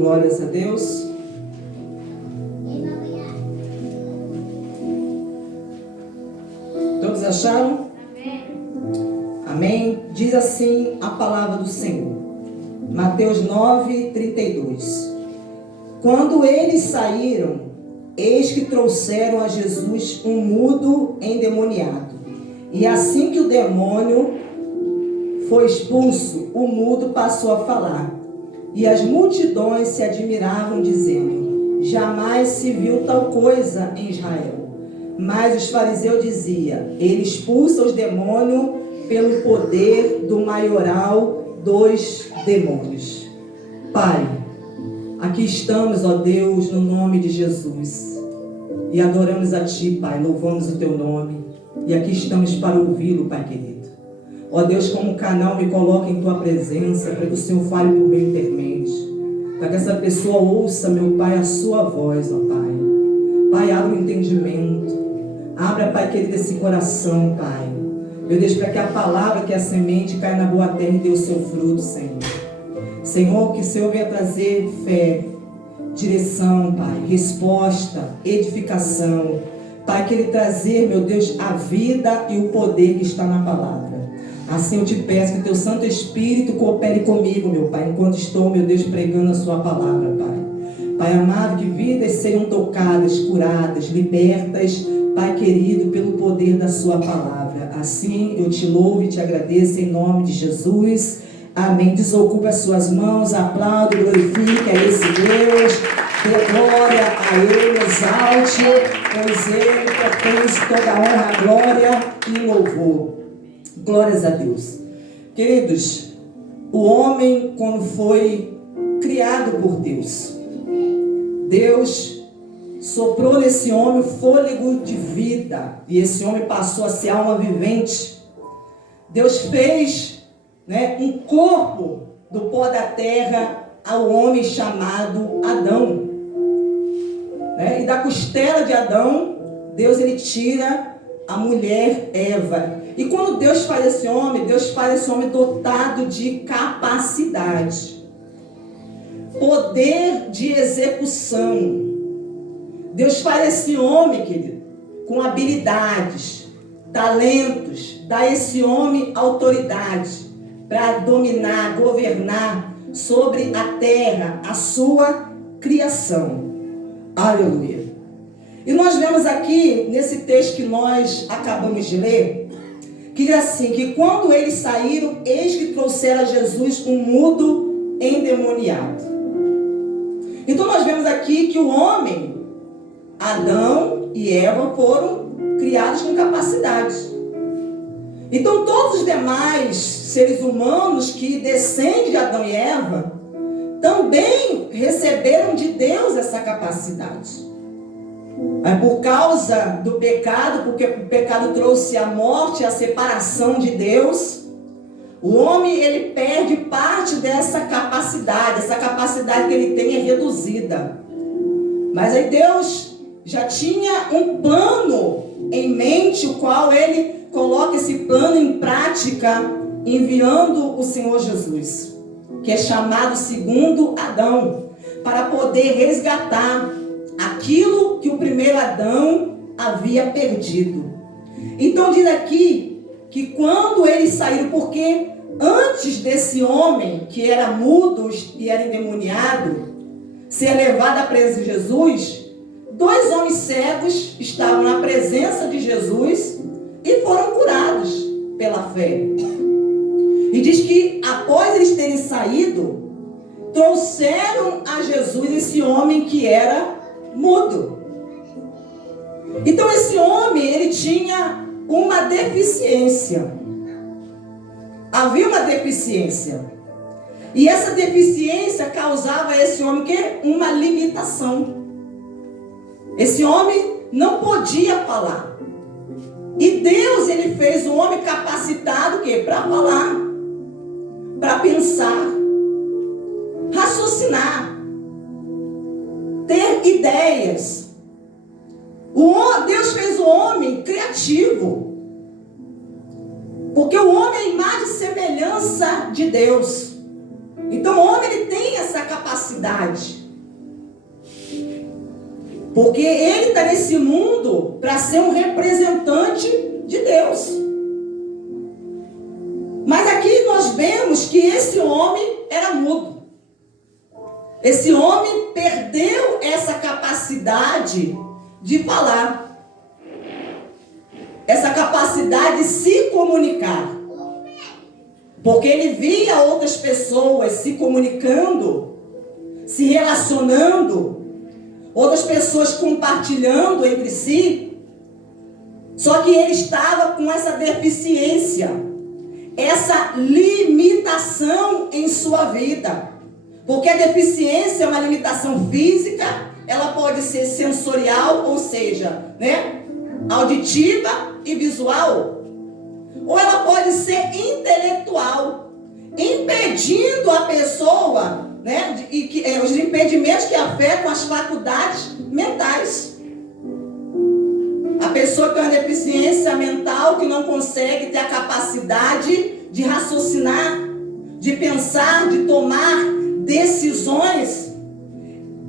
Glórias a Deus. Todos acharam? Amém? Diz assim a palavra do Senhor. Mateus 9, 32. Quando eles saíram, eis que trouxeram a Jesus um mudo endemoniado. E assim que o demônio foi expulso, o mudo passou a falar. E as multidões se admiravam, dizendo: jamais se viu tal coisa em Israel. Mas os fariseus diziam: ele expulsa os demônios pelo poder do maioral dos demônios. Pai, aqui estamos, ó Deus, no nome de Jesus. E adoramos a Ti, Pai, louvamos o Teu nome. E aqui estamos para ouvi-lo, Pai querido. Ó Deus, como canal, me coloca em Tua presença, para que o Senhor fale por meu intermédio. Para que essa pessoa ouça, meu Pai, a Sua voz, ó Pai. Pai, abra o entendimento. Abra, Pai querido, esse coração, Pai. Meu Deus, para que a palavra, que é a semente, caia na boa terra e dê o seu fruto, Senhor. Senhor, que o Senhor venha trazer fé, direção, Pai, resposta, edificação. Pai, que Ele trazer, meu Deus, a vida e o poder que está na palavra. Assim eu te peço que o Teu Santo Espírito coopere comigo, meu Pai, enquanto estou, meu Deus, pregando a Sua palavra, Pai. Pai amado, que vidas sejam tocadas, curadas, libertas, Pai querido, pelo poder da Sua palavra. Assim eu te louvo e te agradeço em nome de Jesus. Amém. Desocupe as suas mãos, aplaude, glorifique a esse Deus, dê glória a Ele, exalte, pois Ele pertence toda a honra, glória e louvor. Glórias a Deus. Queridos, o homem, quando foi criado por Deus, Deus soprou nesse homem fôlego de vida, e esse homem passou a ser alma vivente. Deus fez, um corpo do pó da terra ao homem chamado Adão. E da costela de Adão, Deus ele tira a mulher Eva. E quando Deus faz esse homem dotado de capacidade, poder de execução. Deus faz esse homem, querido, com habilidades, talentos, dá a esse homem autoridade para dominar, governar sobre a terra, a sua criação. Aleluia. E nós vemos aqui, nesse texto que nós acabamos de ler, que diz assim, que quando eles saíram, eis que trouxeram a Jesus um mudo endemoniado. Então nós vemos aqui que o homem, Adão e Eva, foram criados com capacidade. Então todos os demais seres humanos que descendem de Adão e Eva também receberam de Deus essa capacidade. Mas por causa do pecado, porque o pecado trouxe a morte, a separação de Deus, o homem ele perde parte dessa capacidade. Essa capacidade que ele tem é reduzida. Mas aí Deus já tinha um plano em mente, o qual ele coloca esse plano em prática, enviando o Senhor Jesus, que é chamado segundo Adão, para poder resgatar aquilo que o primeiro Adão havia perdido. Então diz aqui que quando eles saíram, porque antes desse homem que era mudo e era endemoniado ser levado à presença de Jesus, 2 homens cegos estavam na presença de Jesus e foram curados pela fé. E diz que após eles terem saído, trouxeram a Jesus esse homem que era mudo. Então esse homem, ele tinha uma deficiência. Havia uma deficiência. E essa deficiência causava a esse homem uma limitação. Esse homem não podia falar. E Deus, ele fez o homem capacitado para falar, para pensar, raciocinar, ter ideias. Deus fez o homem criativo, porque o homem é a imagem e semelhança de Deus. Então o homem ele tem essa capacidade. Porque ele está nesse mundo para ser um representante de Deus. Mas aqui nós vemos que esse homem era mudo. Esse homem perdeu essa capacidade de falar. Essa capacidade de se comunicar. Porque ele via outras pessoas se comunicando, se relacionando, outras pessoas compartilhando entre si. Só que ele estava com essa deficiência, essa limitação em sua vida. Porque a deficiência é uma limitação física, ela pode ser sensorial, ou seja, auditiva e visual. Ou ela pode ser intelectual, impedindo a pessoa, os impedimentos que afetam as faculdades mentais. A pessoa tem uma deficiência mental que não consegue ter a capacidade de raciocinar, de pensar, de tomar decisões.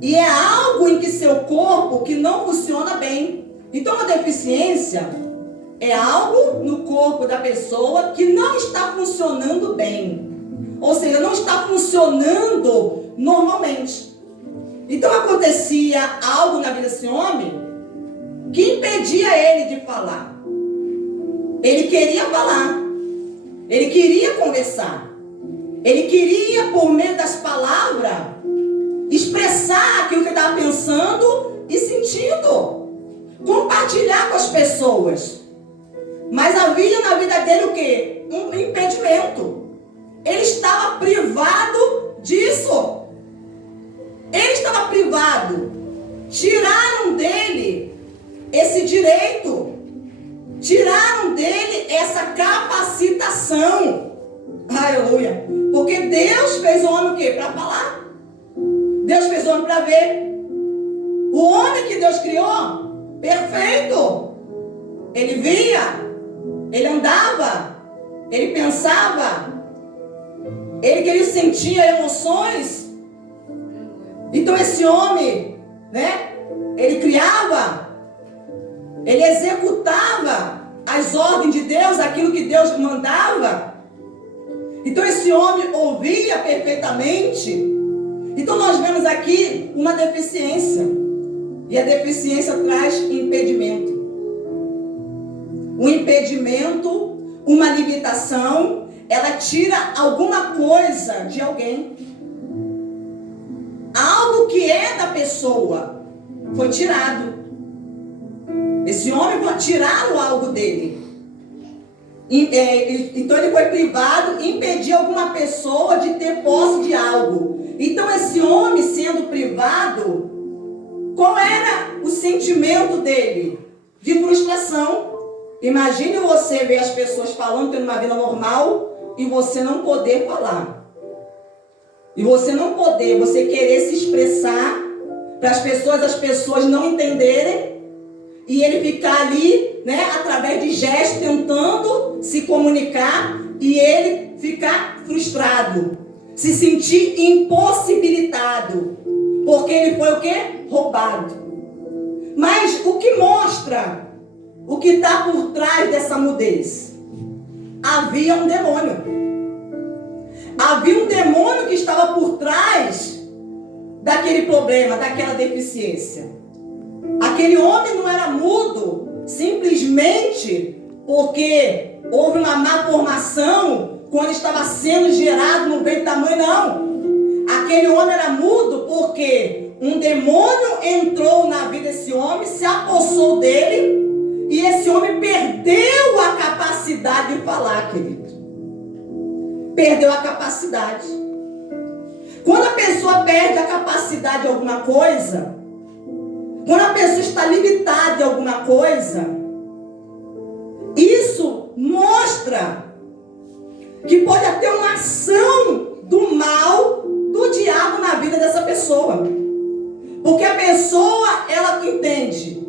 E é algo em que seu corpo que não funciona bem. Então a deficiência é algo no corpo da pessoa que não está funcionando bem. Ou seja, não está funcionando normalmente. Então acontecia algo na vida desse homem que impedia ele de falar. Ele queria falar. Ele queria conversar. Ele queria, por meio das palavras, expressar aquilo que ele estava pensando e sentindo. Compartilhar com as pessoas. Mas havia na vida dele o quê? Um impedimento. Ele estava privado disso. Ele estava privado. Tiraram dele esse direito. Tiraram dele essa capacitação. Aleluia. Porque Deus fez o homem o quê? Para falar. Deus fez o homem para ver. O homem que Deus criou, perfeito. Ele via. Ele andava, ele pensava, ele sentia emoções. Então esse homem, ele criava, ele executava as ordens de Deus, aquilo que Deus mandava. Então esse homem ouvia perfeitamente. Então nós vemos aqui uma deficiência. E a deficiência traz impedimento. Um impedimento, uma limitação, ela tira alguma coisa de alguém. Algo que é da pessoa foi tirado. Esse homem tiraram algo dele. Então ele foi privado, impediu alguma pessoa de ter posse de algo. Então esse homem sendo privado, qual era o sentimento dele? De frustração. Imagine você ver as pessoas falando, tendo uma vida normal, e você não poder falar. E você não poder, você querer se expressar para as pessoas não entenderem, e ele ficar ali, através de gestos, tentando se comunicar, e ele ficar frustrado, se sentir impossibilitado, porque ele foi o quê? Roubado. Mas o que mostra o que está por trás dessa mudez? Havia um demônio. Havia um demônio que estava por trás daquele problema, daquela deficiência. Aquele homem não era mudo simplesmente porque houve uma má formação quando estava sendo gerado no ventre da mãe, não. Aquele homem era mudo porque um demônio entrou na vida desse homem, se apossou dele. E esse homem perdeu a capacidade de falar, querido. Perdeu a capacidade. Quando a pessoa perde a capacidade de alguma coisa, quando a pessoa está limitada em alguma coisa, isso mostra que pode ter uma ação do mal do diabo na vida dessa pessoa. Porque a pessoa, ela entende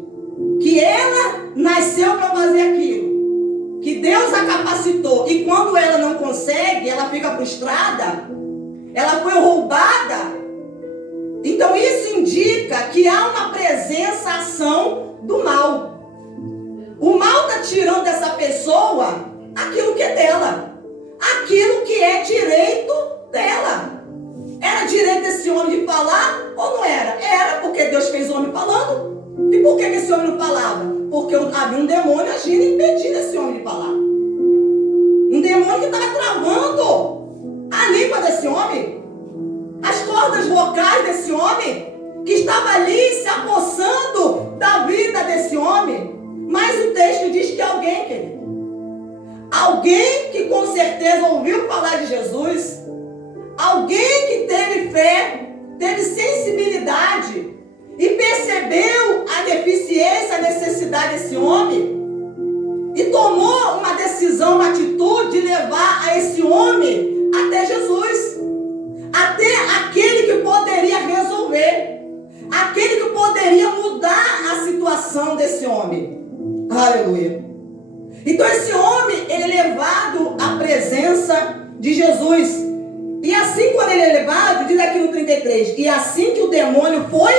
que ela nasceu para fazer aquilo, que Deus a capacitou, e quando ela não consegue, ela fica frustrada, ela foi roubada. Então isso indica que há uma presença, ação do mal. O mal está tirando dessa pessoa aquilo que é dela, aquilo que é direito dela. Era direito desse homem de falar ou não era? Era, porque Deus fez o homem falando. E por que esse homem não falava? Porque havia um demônio agindo e impedindo esse homem de falar. Um demônio que estava travando a língua desse homem, as cordas vocais desse homem, que estava ali se apossando da vida desse homem. Mas o texto diz que alguém, querido, alguém que com certeza ouviu falar de Jesus, alguém que teve fé, teve sensibilidade e percebeu a deficiência, a necessidade desse homem e tomou uma decisão, uma atitude de levar a esse homem até Jesus, até aquele que poderia resolver, aquele que poderia mudar a situação desse homem. Aleluia. Então esse homem, ele é levado à presença de Jesus. E assim quando ele é levado, diz aqui no 33, e assim que o demônio foi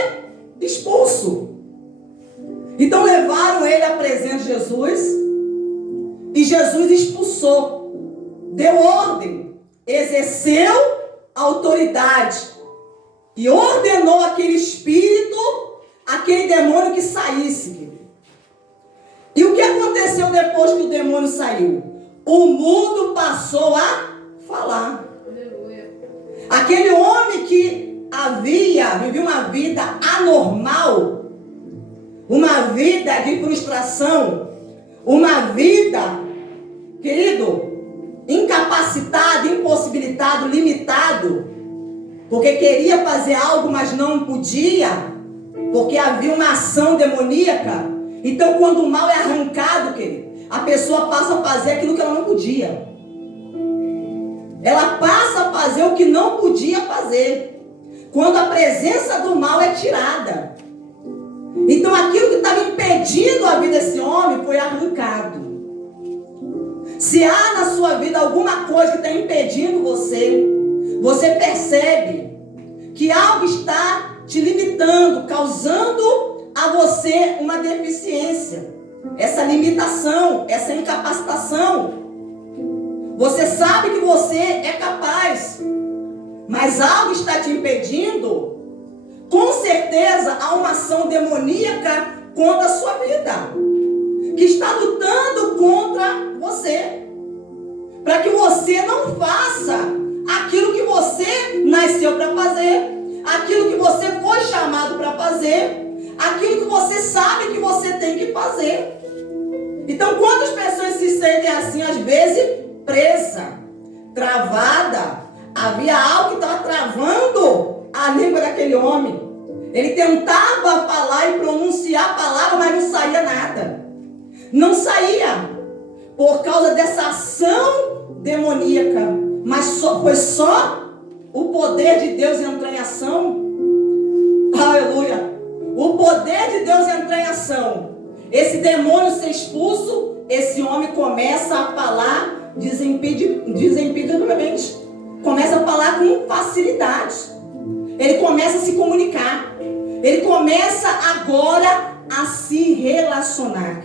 expulso. Então levaram ele à presença de Jesus, e Jesus expulsou, deu ordem, exerceu autoridade, e ordenou aquele espírito, aquele demônio que saísse. E o que aconteceu depois que o demônio saiu? O mundo passou a falar. Aquele homem que vivia uma vida anormal, uma vida de frustração, uma vida, querido, incapacitado, impossibilitado, limitado, porque queria fazer algo, mas não podia, porque havia uma ação demoníaca. Então, quando o mal é arrancado, querido, a pessoa passa a fazer aquilo que ela não podia. Ela passa a fazer o que não podia fazer. Quando a presença do mal é tirada. Então, aquilo que estava impedindo a vida desse homem foi arrancado. Se há na sua vida alguma coisa que está impedindo você, você percebe que algo está te limitando, causando a você uma deficiência, essa limitação, essa incapacitação. Você sabe que você é capaz, mas algo está te impedindo. Com certeza há uma ação demoníaca contra a sua vida, que está lutando contra você, para que você não faça aquilo que você nasceu para fazer, aquilo que você foi chamado para fazer, aquilo que você sabe que você tem que fazer. Então, quantas pessoas se sentem assim, às vezes, presa, travada? Havia algo que estava travando a língua daquele homem. Ele tentava falar e pronunciar a palavra, mas não saía nada. Não saía, por causa dessa ação demoníaca. Mas foi só o poder de Deus entrar em ação. Aleluia. O poder de Deus entrar em ação. Esse demônio ser expulso, esse homem começa a falar desimpedidamente. Começa a falar com facilidade. Ele começa a se comunicar. Ele começa agora a se relacionar.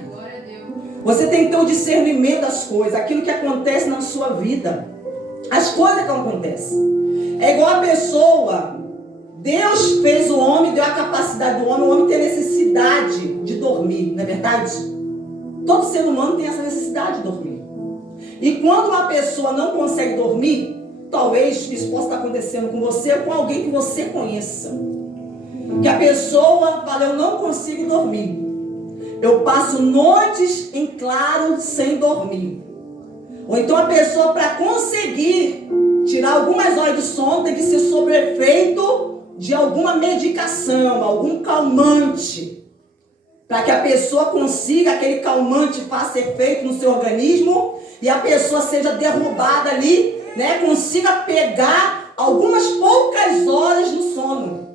Você tem que ter o discernimento das coisas, aquilo que acontece na sua vida. As coisas que acontecem. É igual a pessoa. Deus fez o homem, deu a capacidade do homem. O homem tem a necessidade de dormir, não é verdade? Todo ser humano tem essa necessidade de dormir. E quando uma pessoa não consegue dormir, talvez isso possa estar acontecendo com você ou com alguém que você conheça. Que a pessoa fala, eu não consigo dormir. Eu passo noites em claro sem dormir. Ou então a pessoa, para conseguir tirar algumas horas de sono, tem que ser sob efeito de alguma medicação, algum calmante. Para que a pessoa consiga, aquele calmante faça efeito no seu organismo e a pessoa seja derrubada ali, né? Consiga pegar algumas poucas horas no sono.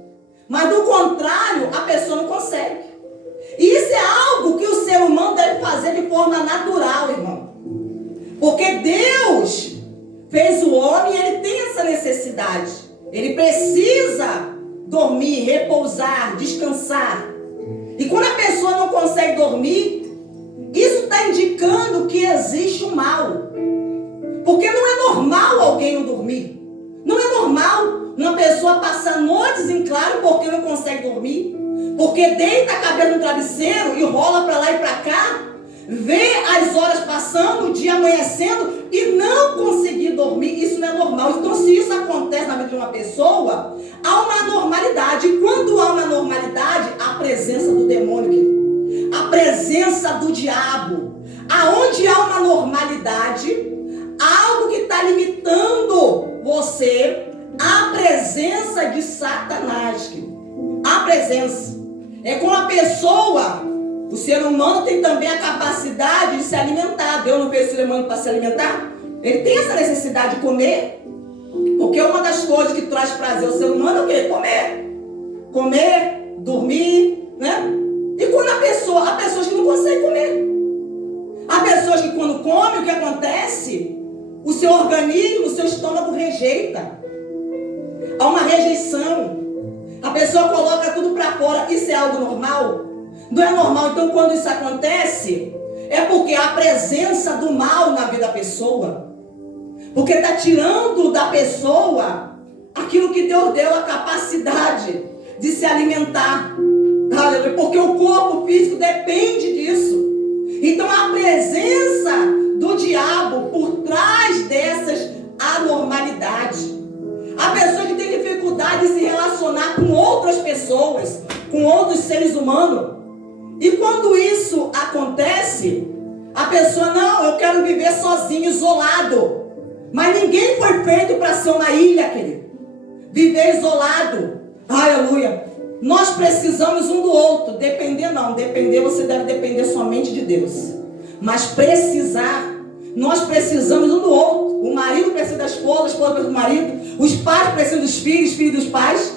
Mas do contrário, a pessoa não consegue. E isso é algo que o ser humano deve fazer de forma natural, irmão. Porque Deus fez o homem e ele tem essa necessidade. Ele precisa dormir, repousar, descansar. E quando a pessoa não consegue dormir, isso está indicando que existe um mal. Porque não é normal alguém não dormir. Não é normal uma pessoa passar noites em claro porque não consegue dormir. Porque deita a cabeça no travesseiro e rola para lá e para cá. Vê as horas passando, o dia amanhecendo e não conseguir dormir. Isso não é normal. Então, se isso acontece na vida de uma pessoa, há uma anormalidade. E quando há uma anormalidade, a presença do demônio, a presença do diabo. Aonde há uma normalidade, algo que está limitando você, a presença de Satanás. A presença. É como a pessoa, o ser humano tem também a capacidade de se alimentar. Deus não fez o ser humano para se alimentar? Ele tem essa necessidade de comer. Porque uma das coisas que traz prazer ao ser humano é o quê? Comer. Comer, dormir, né? E quando há pessoas que não conseguem comer. Há pessoas que quando comem, o que acontece? O seu organismo, o seu estômago rejeita. Há uma rejeição. A pessoa coloca tudo para fora. Isso é algo normal? Não é normal. Então, quando isso acontece, é porque há a presença do mal na vida da pessoa. Porque está tirando da pessoa aquilo que Deus deu, a capacidade de se alimentar. Aleluia. Porque o corpo físico depende disso. Então, a presença do diabo por trás dessas anormalidades. A pessoa que tem dificuldade de se relacionar com outras pessoas, com outros seres humanos. E quando isso acontece, a pessoa, não, eu quero viver sozinho, isolado. Mas ninguém foi feito para ser uma ilha, querido. Viver isolado. Aleluia. Nós precisamos um do outro. Depender não. Depender, você deve depender somente de Deus. Mas precisar, nós precisamos um do outro. O marido precisa da esposa, a esposa precisa do marido. Os pais precisam dos filhos, os filhos dos pais.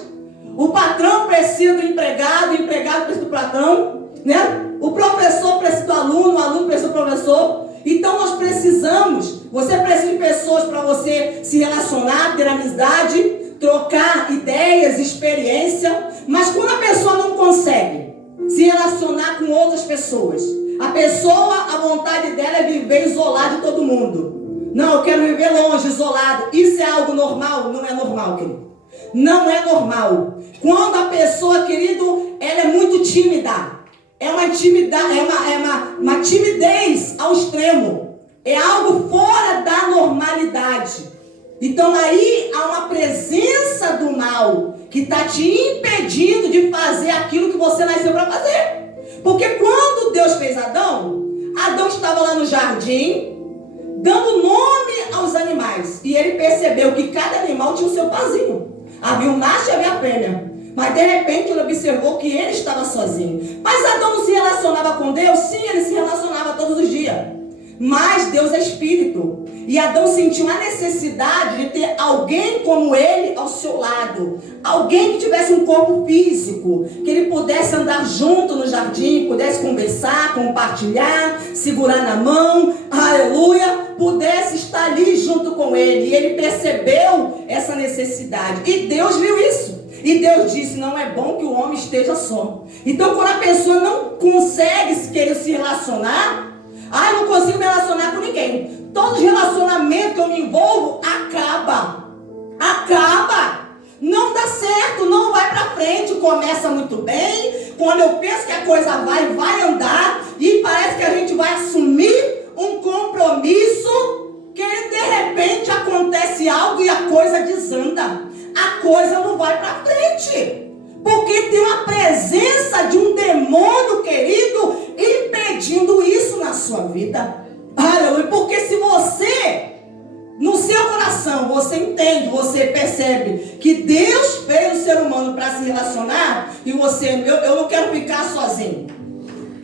O patrão precisa do empregado, o empregado precisa do patrão, né? O professor precisa do aluno, o aluno precisa do professor. Então nós precisamos, você precisa de pessoas para você se relacionar, ter amizade, trocar ideias, experiência. Mas quando a pessoa não consegue se relacionar com outras pessoas, a pessoa, a vontade dela é viver isolada de todo mundo. Não, eu quero viver longe, isolado. Isso é algo normal? Não é normal, querido. Não é normal. Quando a pessoa, querido, ela é muito tímida. É uma timidez ao extremo. É algo fora da normalidade. Então aí há uma presença do mal que está te impedindo de fazer aquilo que você nasceu para fazer. Porque quando Deus fez Adão, Adão estava lá no jardim, dando nome aos animais. E ele percebeu que cada animal tinha o seu pazinho. Havia um macho e havia a fêmea. Mas de repente ele observou que ele estava sozinho. Mas Adão não se relacionava com Deus? Sim, ele se relacionava todos os dias. Mas Deus é espírito. E Adão sentiu a necessidade de ter alguém como ele ao seu lado. Alguém que tivesse um corpo físico. Que ele pudesse andar junto no jardim, pudesse conversar, compartilhar, segurar na mão. Aleluia. Pudesse estar ali junto com ele. E ele percebeu essa necessidade. E Deus viu isso. E Deus disse, não é bom que o homem esteja só. Então quando a pessoa não consegue querer se relacionar, eu não consigo me relacionar com ninguém. Todos os relacionamentos que eu me envolvo, acaba. Não dá certo, não vai pra frente. Começa muito bem. Quando eu penso que a coisa vai andar. E parece que a gente vai assumir um compromisso. Que de repente acontece algo e a coisa desanda. A coisa não vai pra frente. Porque tem uma presença de um demônio, querido, impedindo isso na sua vida. Aleluia. Porque se você, no seu coração, você entende, você percebe que Deus fez o ser humano para se relacionar, e você, eu não quero ficar sozinho.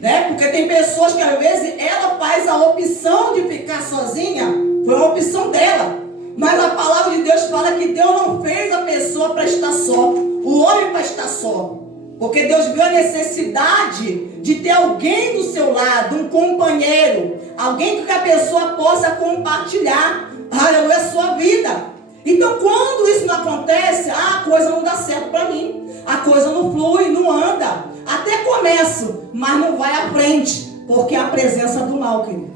Né? Porque tem pessoas que às vezes ela faz a opção de ficar sozinha, foi uma opção dela. Mas a palavra de Deus fala que Deus não fez a pessoa para estar só, o homem para estar só. Porque Deus viu a necessidade de ter alguém do seu lado, um companheiro, alguém que a pessoa possa compartilhar, aleluia, a sua vida. Então, quando isso não acontece, a coisa não dá certo para mim. A coisa não flui, não anda. Até começo, mas não vai à frente. Porque é a presença do mal, querido.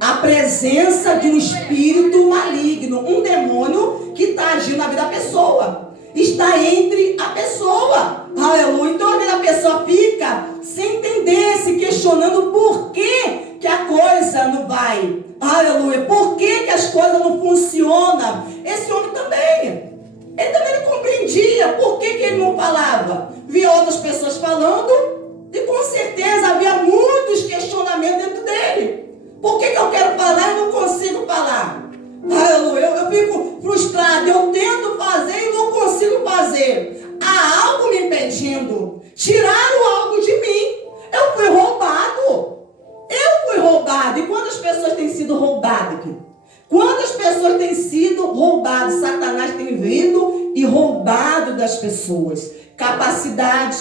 A presença de um espírito maligno, um demônio que está agindo na vida da pessoa. Está entre a pessoa. Aleluia. Então, às vezes a pessoa fica sem entender, se questionando por que a coisa não vai. Aleluia. Por que as coisas não funcionam? Esse homem também. Ele também não compreendia. Por que ele não falava? Via outras pessoas falando e com certeza havia muitos questionamentos dentro dele. Por que eu quero falar e não consigo falar? Aleluia. Eu fico frustrado. Eu tento fazer e não consigo fazer. Há algo me impedindo. Tiraram algo de mim. Eu fui roubado. E quantas pessoas têm sido roubadas aqui? Quantas pessoas têm sido roubadas? Satanás tem vindo e roubado das pessoas capacidade,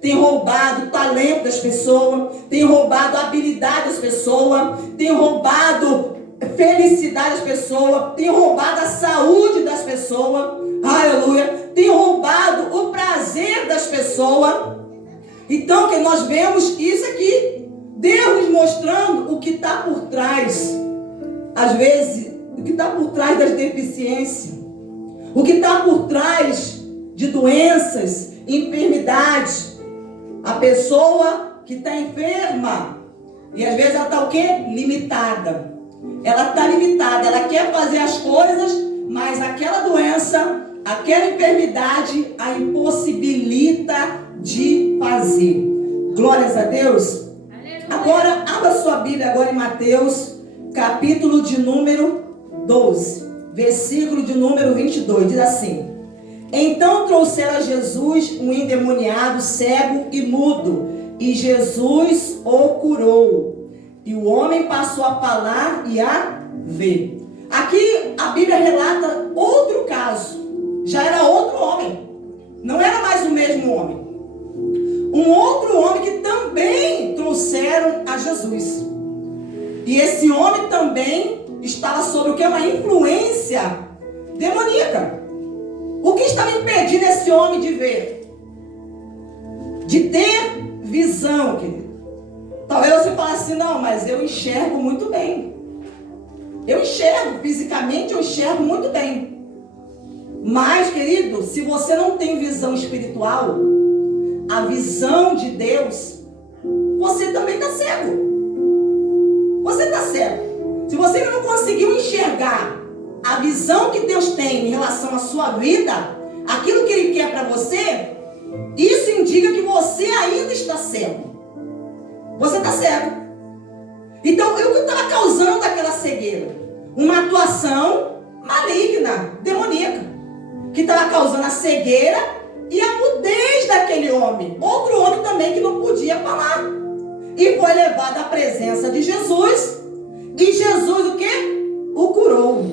tem roubado o talento das pessoas, tem roubado a habilidade das pessoas, tem roubado felicidade das pessoas, tem roubado a saúde das pessoas, aleluia, tem roubado o prazer das pessoas. Então, que nós vemos isso aqui, Deus nos mostrando o que está por trás, às vezes, o que está por trás das deficiências, o que está por trás de doenças, enfermidades. A pessoa que está enferma, e às vezes ela está o quê? Limitada. Ela está limitada, ela quer fazer as coisas, mas aquela doença, aquela enfermidade a impossibilita de fazer. Glórias a Deus. Agora, abra sua Bíblia agora em Mateus, capítulo de número 12, versículo de número 22, diz assim: Então trouxeram a Jesus um endemoniado, cego e mudo, e Jesus o curou. E o homem passou a falar e a ver. Aqui a Bíblia relata outro caso. Já era outro homem. Não era mais o mesmo homem. Um outro homem que também trouxeram a Jesus. E esse homem também estava sob o que? Uma influência demoníaca. O que estava impedindo esse homem de ver? De ter visão, querido. Talvez você fale assim, não, mas eu enxergo muito bem. Eu enxergo, fisicamente eu enxergo muito bem. Mas, querido, se você não tem visão espiritual, a visão de Deus, você também está cego. Você está cego. Se você não conseguiu enxergar a visão que Deus tem em relação à sua vida, aquilo que Ele quer para você, isso indica que você ainda está cego. Você está cego. Então, o que estava causando aquela cegueira? Uma atuação maligna, demoníaca, que estava causando a cegueira e a mudez daquele homem. Outro homem também que não podia falar. E foi levado à presença de Jesus. E Jesus o quê? O curou.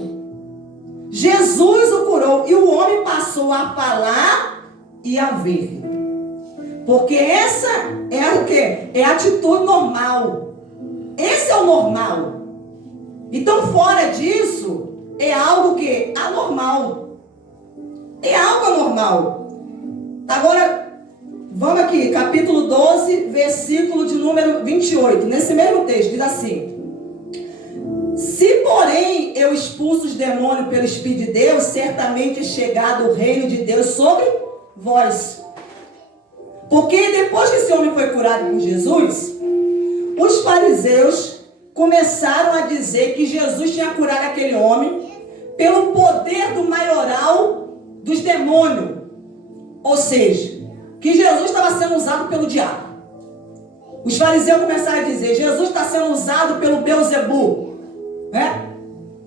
Jesus o curou. E o homem passou a falar e a ver. Porque essa é o quê? É a atitude normal. Esse é o normal. Então, fora disso, é algo que anormal. É algo anormal. Agora, vamos aqui, capítulo 12, versículo de número 28. Nesse mesmo texto, diz assim: Se, porém, eu expulso os demônios pelo Espírito de Deus, certamente é chegado o reino de Deus sobre vós. Porque depois que esse homem foi curado por Jesus, os fariseus começaram a dizer que Jesus tinha curado aquele homem pelo poder do maioral dos demônios. Ou seja, que Jesus estava sendo usado pelo diabo. Os fariseus começaram a dizer: Jesus está sendo usado pelo Beelzebu, né?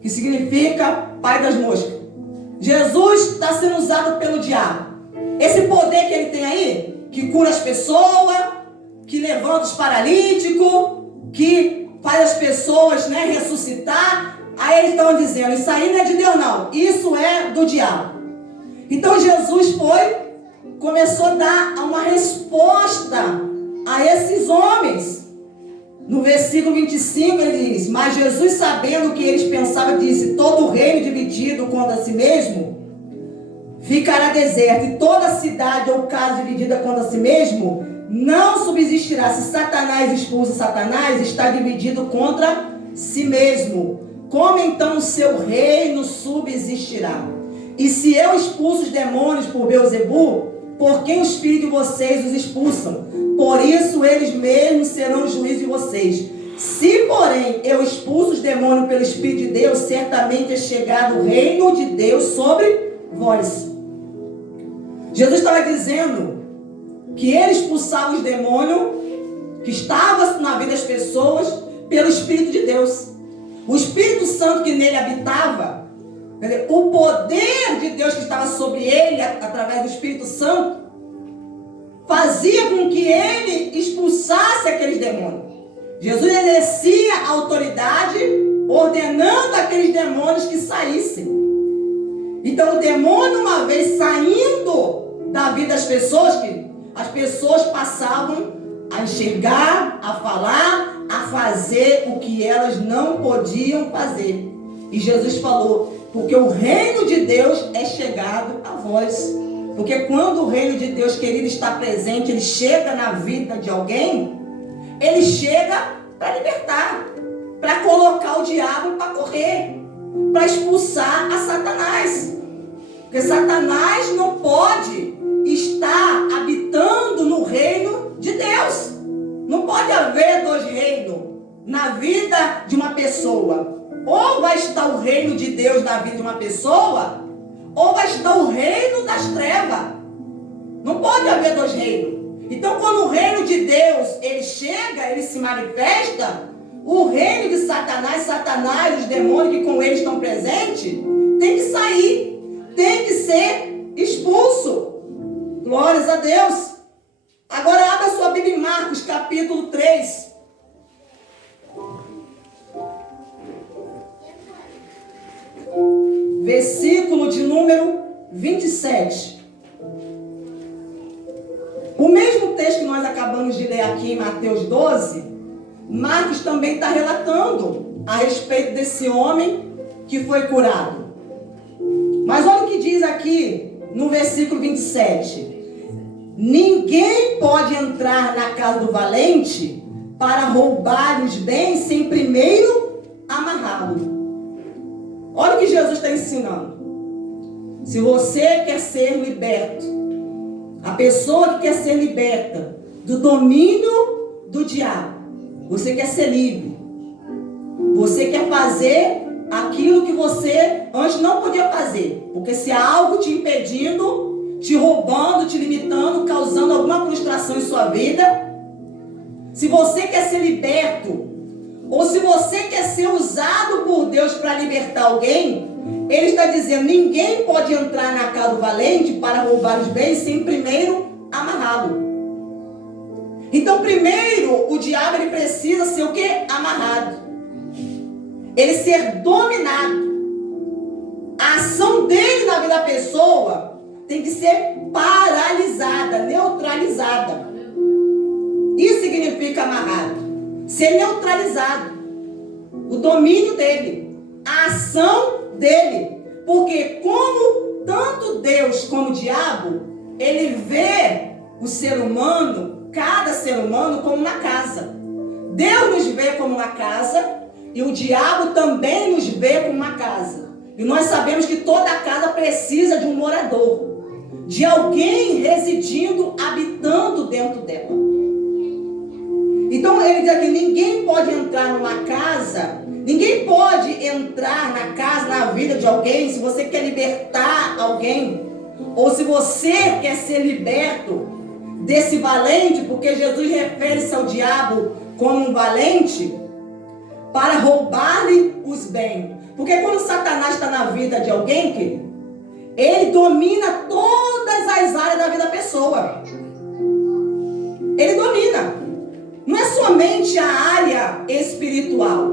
Que significa pai das moscas. Jesus está sendo usado pelo diabo. Esse poder que ele tem aí, que cura as pessoas, que levanta os paralíticos, que faz as pessoas, né, ressuscitar. Aí eles estão dizendo: isso aí não é de Deus não, isso é do diabo. Então Jesus começou a dar uma resposta a esses homens. No versículo 25 ele diz: mas Jesus, sabendo o que eles pensavam, disse: todo o reino dividido contra si mesmo ficará deserto, e toda cidade ou casa dividida contra si mesmo não subsistirá. Se Satanás expulsa Satanás, está dividido contra si mesmo. Como então o seu reino subsistirá? E se eu expulso os demônios por Beelzebu, por que o espírito de vocês os expulsam? Por isso eles mesmos serão o juízo de vocês. Se, porém, eu expulso os demônios pelo Espírito de Deus, certamente é chegado o reino de Deus sobre vós. Jesus estava dizendo que ele expulsava os demônios que estavam na vida das pessoas pelo Espírito de Deus. O Espírito Santo que nele habitava, o poder de Deus que estava sobre ele, através do Espírito Santo, fazia com que ele expulsasse aqueles demônios. Jesus exercia a autoridade, ordenando aqueles demônios que saíssem. Então o demônio, uma vez saindo da vida das pessoas, que as pessoas passavam a enxergar, a falar, a fazer o que elas não podiam fazer. E Jesus falou: porque o reino de Deus é chegado a vós. Porque quando o reino de Deus, querido, está presente, ele chega na vida de alguém, ele chega para libertar, para colocar o diabo para correr, para expulsar a Satanás. Porque Satanás não pode estar habitando no reino de Deus. Não pode haver dois reinos na vida de uma pessoa. Ou vai estar o reino de Deus na vida de uma pessoa, ou vai estar o reino das trevas. Não pode haver dois reinos. Então, quando o reino de Deus ele chega, ele se manifesta, o reino de Satanás, os demônios que com ele estão presentes, tem que sair, tem que ser expulso. Glórias a Deus. Agora abra sua Bíblia em Marcos, capítulo 3. Versículo de número 27. O mesmo texto que nós acabamos de ler aqui em Mateus 12, Marcos também está relatando a respeito desse homem que foi curado. Mas olha o que diz aqui no versículo 27. Ninguém pode entrar na casa do valente para roubar os bens sem primeiro amarrá-lo. Olha o que Jesus está ensinando. Se você quer ser liberto, a pessoa que quer ser liberta do domínio do diabo, você quer ser livre, você quer fazer aquilo que você antes não podia fazer, porque se há algo te impedindo, te roubando, te limitando, causando alguma frustração em sua vida, se você quer ser liberto, ou se você quer ser usado por Deus para libertar alguém, ele está dizendo: ninguém pode entrar na casa do valente para roubar os bens sem primeiro amarrá-lo. Então, primeiro, o diabo ele precisa ser o quê? Amarrado. Ele ser dominado. A ação dele na vida da pessoa tem que ser paralisada, neutralizada. Isso significa amarrado. Ser neutralizado. O domínio dele. A ação dele. Porque como tanto Deus como o diabo, ele vê o ser humano, cada ser humano, como uma casa. Deus nos vê como uma casa e o diabo também nos vê como uma casa. E nós sabemos que toda casa precisa de um morador, de alguém residindo, habitando dentro dela. Então ele diz aqui: ninguém pode entrar numa casa, ninguém pode entrar na casa, na vida de alguém. Se você quer libertar alguém, ou se você quer ser liberto desse valente, porque Jesus refere-se ao diabo como um valente, para roubar-lhe os bens. Porque quando Satanás está na vida de alguém, querido, ele domina todas as áreas da vida da pessoa. Ele domina. Não é somente a área espiritual.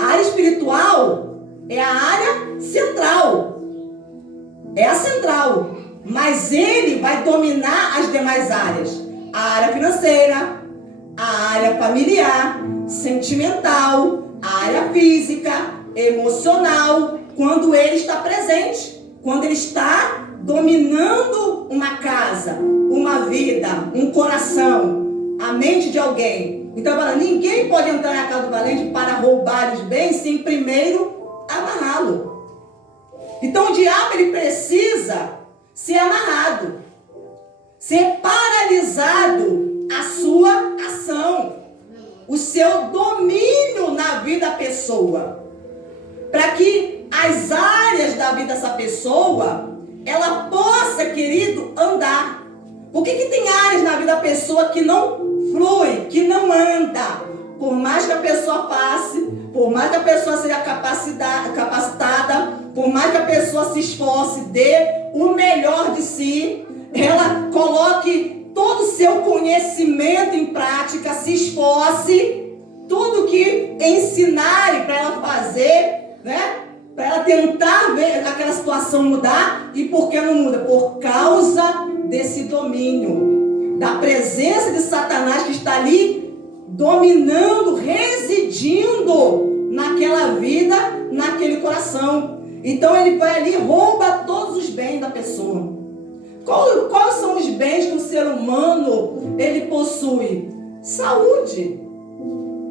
A área espiritual é a área central. É a central. Mas ele vai dominar as demais áreas. A área financeira, a área familiar, sentimental, a área física, emocional, quando ele está presente, quando ele está dominando uma casa, uma vida, um coração, a mente de alguém. Então, ninguém pode entrar na casa do valente para roubar os bens sem primeiro amarrá-lo. Então, o diabo ele precisa ser amarrado, ser paralisado a sua ação, o seu domínio na vida da pessoa, para que as áreas da vida dessa pessoa, ela possa, querido, andar. Por que tem áreas na vida da pessoa que não flui, que não anda? Por mais que a pessoa passe, por mais que a pessoa seja capacitada, por mais que a pessoa se esforce, dê o melhor de si, ela coloque todo o seu conhecimento em prática, se esforce, tudo que ensinarem para ela fazer, né? Para ela tentar ver aquela situação mudar. E por que não muda? Por causa desse domínio, da presença de Satanás que está ali dominando, residindo naquela vida, naquele coração. Então ele vai ali e rouba todos os bens da pessoa. Quais são os bens que o ser humano ele possui? Saúde.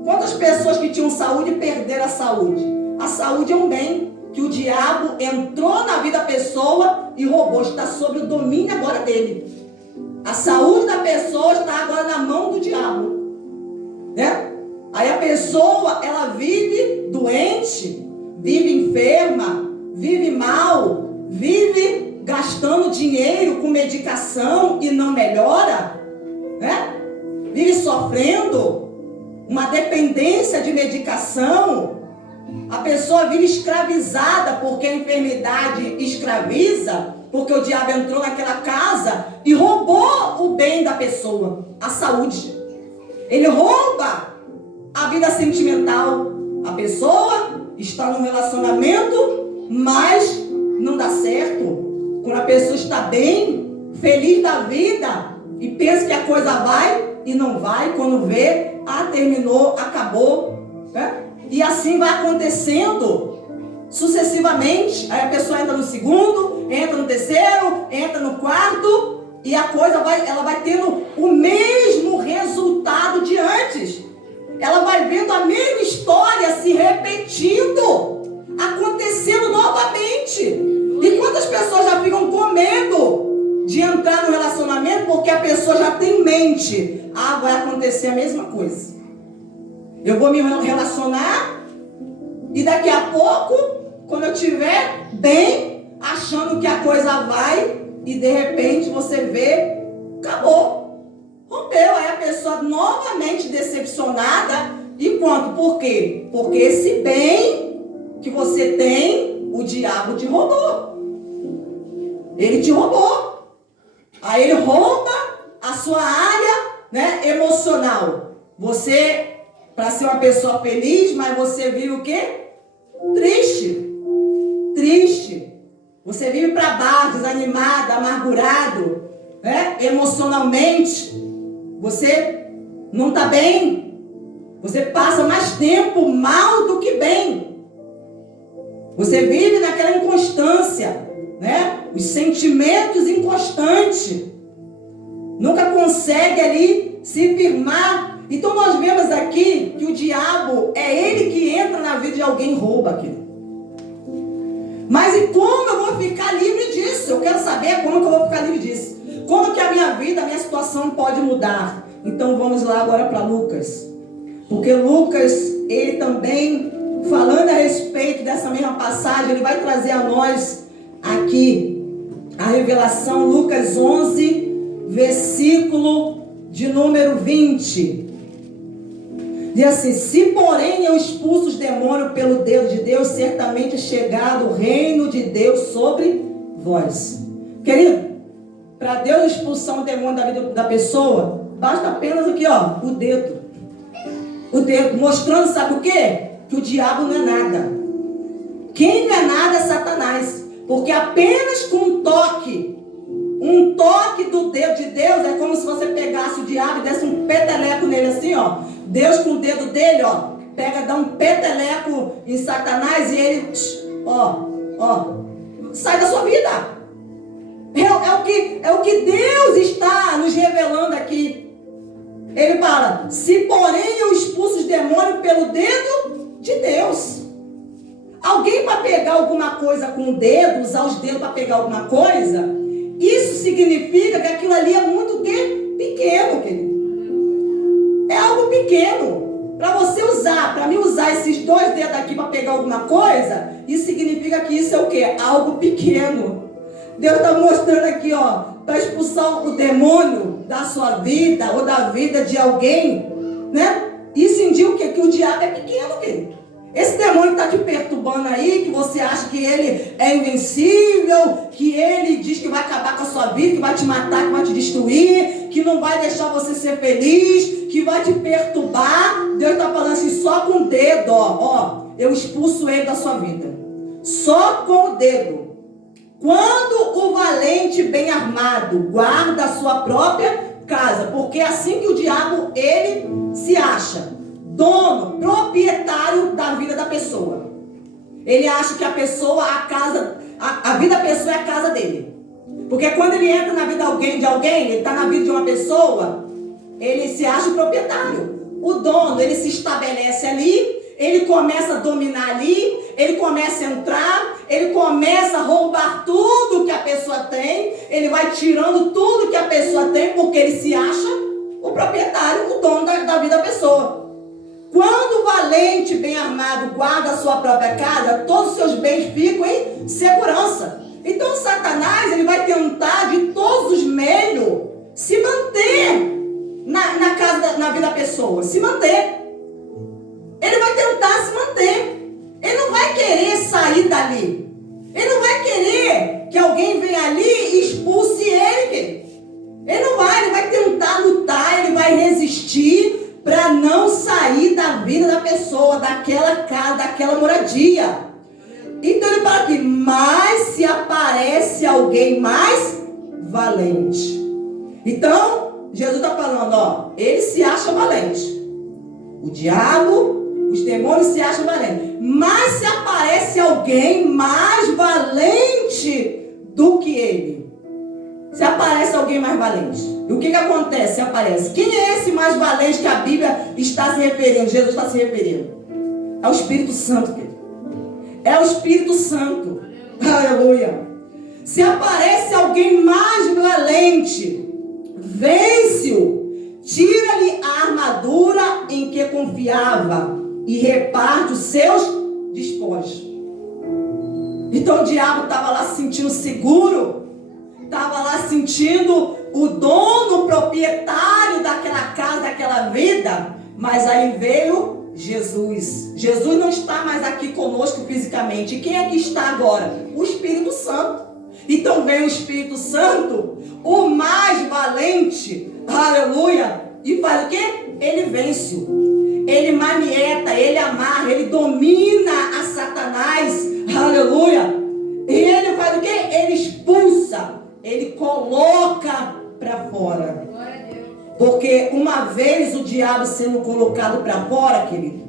Quantas pessoas que tinham saúde perderam a saúde? A saúde é um bem que o diabo entrou na vida da pessoa e roubou. Está sob o domínio agora dele. A saúde da pessoa está agora na mão do diabo, né? Aí a pessoa, ela vive doente, vive enferma, vive mal, vive gastando dinheiro com medicação e não melhora, né? Vive sofrendo uma dependência de medicação. A pessoa vive escravizada porque a enfermidade escraviza, porque o diabo entrou naquela casa e roubou o bem da pessoa, a saúde. Ele rouba a vida sentimental. A pessoa está num relacionamento, mas não dá certo. Quando a pessoa está bem, feliz da vida, e pensa que a coisa vai e não vai, quando vê, terminou, acabou, né? E assim vai acontecendo sucessivamente. Aí a pessoa entra no segundo, entra no terceiro, entra no quarto, e a coisa ela vai tendo o mesmo resultado de antes. Ela vai vendo a mesma história se repetindo, acontecendo novamente. E quantas pessoas já ficam com medo de entrar no relacionamento porque a pessoa já tem em mente: vai acontecer a mesma coisa. Eu vou me relacionar e daqui a pouco, quando eu estiver bem, achando que a coisa vai, e de repente você vê, acabou, rompeu. Aí a pessoa novamente decepcionada. E quanto? Por quê? Porque esse bem que você tem, o diabo te roubou. Ele te roubou. Aí ele rouba a sua área, né, emocional. Você, para ser uma pessoa feliz, mas você vive o quê? Triste. Você vive para baixo, desanimado, amargurado, né? Emocionalmente. Você não está bem. Você passa mais tempo mal do que bem. Você vive naquela inconstância, né? Os sentimentos inconstantes. Nunca consegue ali se firmar. Então nós vemos aqui que o diabo é ele que entra na vida de alguém e rouba aquilo. Mas e como eu vou ficar livre disso? Eu quero saber como que eu vou ficar livre disso. Como que a minha vida, a minha situação pode mudar? Então vamos lá agora para Lucas. Porque Lucas, ele também, falando a respeito dessa mesma passagem, ele vai trazer a nós aqui a revelação. Lucas 11, versículo de número 20. Diz assim: se porém eu expulso os demônios pelo dedo de Deus, certamente é chegado o reino de Deus sobre vós. Querido, para Deus expulsar um demônio da vida da pessoa, basta apenas aqui, o dedo. O dedo, mostrando, sabe o quê? Que o diabo não é nada. Quem não é nada é Satanás. Porque apenas com um toque do dedo de Deus, é como se você pegasse o diabo e desse um peteleco nele assim, Deus com o dedo dele, ó, pega, dá um peteleco em Satanás e ele, sai da sua vida. É o que Deus está nos revelando aqui. Ele fala: se porém eu expulso os demônios pelo dedo de Deus. Alguém para pegar alguma coisa com o dedo, usar os dedos para pegar alguma coisa, isso significa que aquilo ali é muito pequeno, querido. É algo pequeno. Para você usar, para mim usar esses 2 dedos aqui para pegar alguma coisa, isso significa que isso é o quê? Algo pequeno. Deus está mostrando aqui, ó, para expulsar o demônio da sua vida ou da vida de alguém, né? Isso indica o quê? Que o diabo é pequeno, querido. Esse demônio que está te perturbando aí, que você acha que ele é invencível, que ele diz que vai acabar com a sua vida, que vai te matar, que vai te destruir, que não vai deixar você ser feliz, que vai te perturbar. Deus está falando assim, só com o dedo, ó, eu expulso ele da sua vida. Só com o dedo. Quando o valente bem armado guarda a sua própria casa, porque é assim que o diabo, ele se acha dono, proprietário da vida da pessoa. Ele acha que a pessoa, a vida da pessoa é a casa dele. Porque quando ele entra na vida de alguém, ele está na vida de uma pessoa, ele se acha o proprietário. O dono, ele se estabelece ali, ele começa a dominar ali, ele começa a entrar, ele começa a roubar tudo que a pessoa tem, ele vai tirando tudo que a pessoa tem, porque ele se acha o proprietário, o dono da vida da pessoa. Quando o valente bem armado guarda a sua própria casa, todos os seus bens ficam em segurança. Então Satanás, ele vai tentar de todos os meios se manter na casa, na vida da pessoa, se manter. Ele vai tentar se manter. Ele não vai querer sair dali. Ele não vai querer que alguém venha ali e expulse ele. Ele não vai, ele vai tentar lutar, ele vai resistir para não sair da vida da pessoa, daquela casa, daquela moradia. Então ele fala aqui, mas se aparece alguém mais valente. Então, Jesus está falando, ó, ele se acha valente. O diabo, os demônios se acham valentes. Mas se aparece alguém mais valente do que ele. Se aparece alguém mais valente. E o que acontece se aparece? Quem é esse mais valente que a Bíblia está se referindo? Jesus está se referindo. É o Espírito Santo, querido. É o Espírito Santo. Aleluia. Se aparece alguém mais valente, vence-o, tira-lhe a armadura em que confiava e reparte os seus despojos. Então o diabo estava lá se sentindo seguro, estava lá sentindo o dono, o proprietário daquela casa, daquela vida, mas aí veio Jesus. Jesus não está mais aqui conosco fisicamente. E quem é que está agora? O Espírito Santo. Então vem o Espírito Santo, o mais valente, aleluia, e faz o quê? Ele vence, ele manieta, ele amarra, ele domina a Satanás, aleluia, e ele faz o quê? Ele expulsa, ele coloca para fora. Porque uma vez o diabo sendo colocado para fora, querido,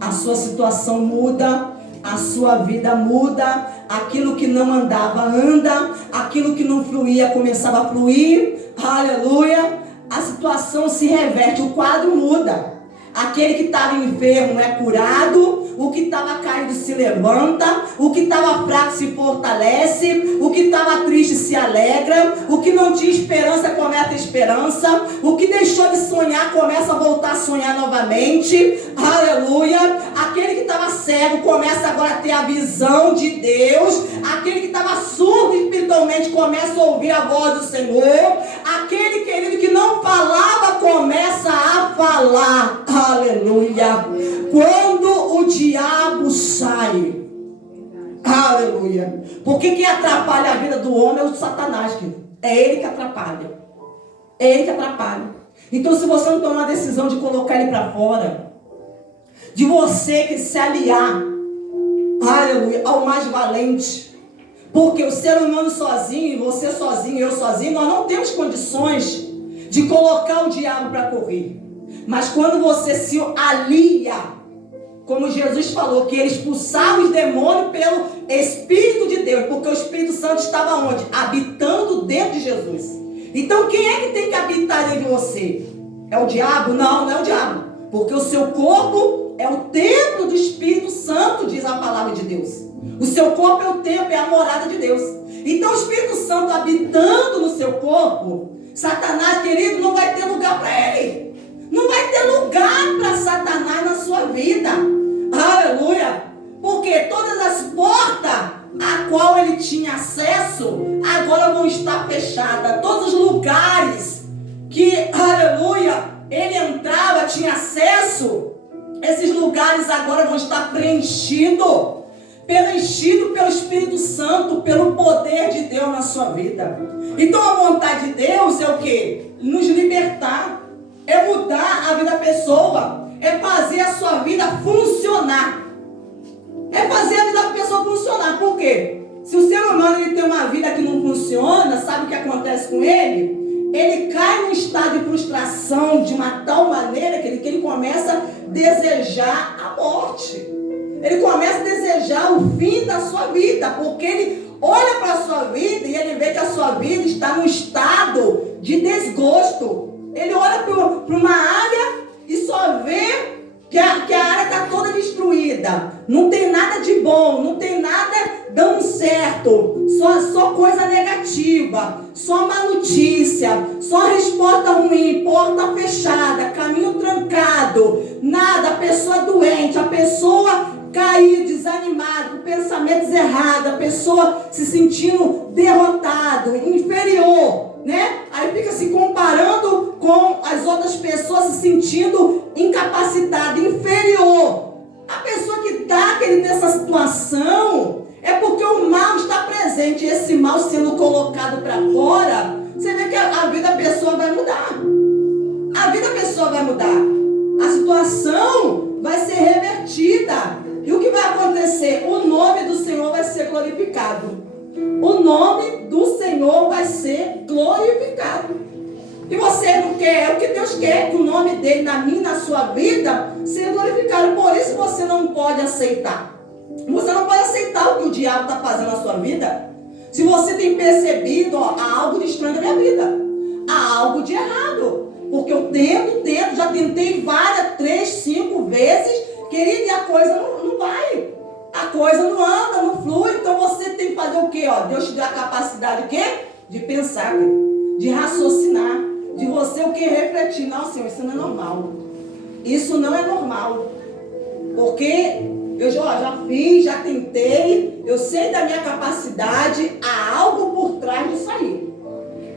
a sua situação muda, a sua vida muda, aquilo que não andava anda, aquilo que não fluía começava a fluir, aleluia, a situação se reverte, o quadro muda. Aquele que estava enfermo é curado, o que estava caído se levanta, o que estava fraco se fortalece, o que estava triste se alegra, o que não tinha esperança começa a ter esperança, o que deixou de sonhar começa a voltar a sonhar novamente, aleluia. Aquele que estava cego começa agora a ter a visão de Deus, aquele que estava surdo espiritualmente começa a ouvir a voz do Senhor, aquele querido que não falava começa a falar, aleluia. Quando o diabo sai, aleluia, porque quem atrapalha a vida do homem é o Satanás, querido. É ele que atrapalha, é ele que atrapalha. Então se você não tomar a decisão de colocar ele para fora, de você que se aliar, aleluia, ao mais valente, porque o ser humano sozinho, você sozinho, eu sozinho, nós não temos condições de colocar o diabo para correr. Mas quando você se alia, como Jesus falou, que ele expulsava os demônios pelo Espírito de Deus, porque o Espírito Santo estava onde? Habitando dentro de Jesus. Então quem é que tem que habitar dentro de você? É o diabo? Não, não é o diabo. Porque o seu corpo é o templo do Espírito Santo, diz a palavra de Deus. O seu corpo é o templo, é a morada de Deus. Então o Espírito Santo habitando no seu corpo, Satanás, querido, não vai ter lugar para ele. Não vai ter lugar para Satanás na sua vida. Aleluia. Porque todas as portas a qual ele tinha acesso, agora vão estar fechadas. Todos os lugares que, aleluia, ele entrava, tinha acesso, esses lugares agora vão estar preenchidos pelo Espírito Santo, pelo poder de Deus na sua vida. Então a vontade de Deus é o quê? Nos libertar, é mudar a vida da pessoa, é fazer a sua vida funcionar. É fazer a vida da pessoa funcionar. Por quê? Se o ser humano ele tem uma vida que não funciona, sabe o que acontece com ele? Ele cai num estado de frustração de uma tal maneira que ele começa a desejar a morte. Ele começa a desejar o fim da sua vida, porque ele olha para a sua vida e ele vê que a sua vida está num estado de desgosto. Ele olha para uma área e só vê que a área está toda destruída. Não tem nada de bom, não tem nada dando certo. Só coisa negativa, só má notícia, só resposta ruim, porta fechada, caminho trancado, nada, a pessoa doente, a pessoa cair, desanimado, com pensamentos errados, a pessoa se sentindo derrotado, inferior, né? Aí fica se comparando com as outras pessoas, se sentindo incapacitado, inferior. A pessoa que está nessa situação é porque o mal está presente. E esse mal sendo colocado para fora, você vê que a vida da pessoa vai mudar. A vida da pessoa vai mudar. A situação vai ser revertida. E o que vai acontecer? O nome do Senhor vai ser glorificado. O nome do Senhor vai ser glorificado. E você não quer, é o que Deus quer, que o nome dele na minha e na sua vida seja glorificado. Por isso você não pode aceitar. Você não pode aceitar o que o diabo está fazendo na sua vida. Se você tem percebido, há algo de estranho na minha vida. Há algo de errado. Porque eu tento, já tentei várias, 3, 5 vezes, querido, e a coisa não vai. A coisa não anda, não flui. Então você tem que fazer o quê? Deus te deu a capacidade de quê? De pensar, de raciocinar, de você o que? Refletir. Não, Senhor, isso não é normal. Isso não é normal. Porque eu já fiz, já tentei, eu sei da minha capacidade, há algo por trás disso aí.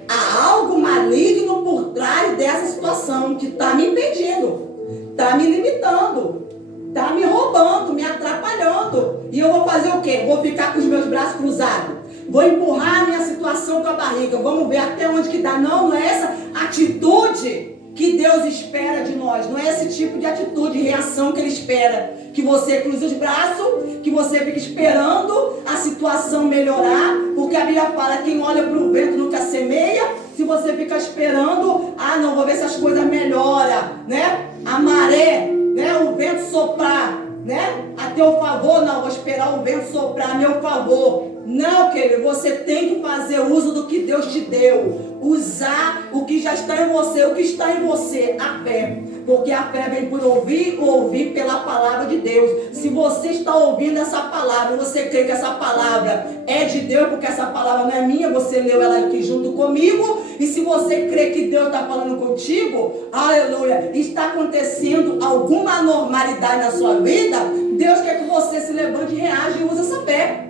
Há algo maligno por trás dessa situação que está me impedindo, está me limitando, está me roubando, me atrapalhando. E eu vou fazer o quê? Vou ficar com os meus braços cruzados. Vou empurrar a minha situação com a barriga. Vamos ver até onde que dá. Não é essa atitude que Deus espera de nós. Não é esse tipo de atitude, reação que Ele espera. Que você cruze os braços, que você fique esperando a situação melhorar. Porque a Bíblia fala, quem olha para o vento nunca semeia. Se você fica esperando, não, vou ver se as coisas melhoram, né? A maré, né? O vento soprar, né? A teu favor, não, vou esperar o vento soprar a meu favor. Não, querido, você tem que fazer uso do que Deus te deu. Usar o que já está em você, o que está em você, a fé. Porque a fé vem por ouvir pela palavra de Deus. Se você está ouvindo essa palavra, você crê que essa palavra é de Deus, porque essa palavra não é minha, você leu ela aqui junto comigo. E se você crê que Deus está falando contigo, aleluia, está acontecendo alguma anormalidade na sua vida, Deus quer que você se levante, reaja e use essa fé.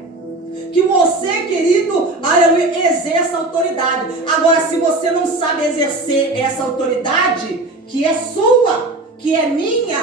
Que você, querido, aleluia, exerça autoridade. Agora, se você não sabe exercer essa autoridade, que é sua, que é minha,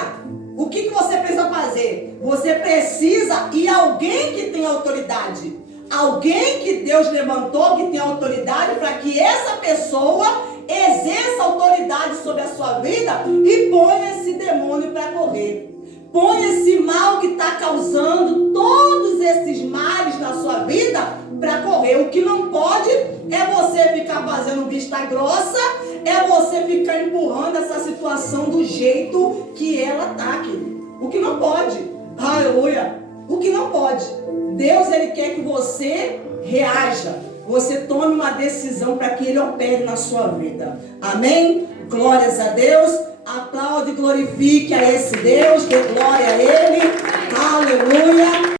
o que você precisa fazer? Você precisa ir a alguém que tem autoridade. Alguém que Deus levantou, que tem autoridade, para que essa pessoa exerça autoridade sobre a sua vida e ponha esse demônio para correr. Põe esse mal que está causando todos esses males na sua vida para correr. O que não pode é você ficar fazendo vista grossa, é você ficar empurrando essa situação do jeito que ela tá, querido. O que não pode. Aleluia. O que não pode. Deus, ele quer que você reaja. Você tome uma decisão para que ele opere na sua vida. Amém? Glórias a Deus. Aplaude e glorifique a esse Deus. Dê glória a ele. Aleluia.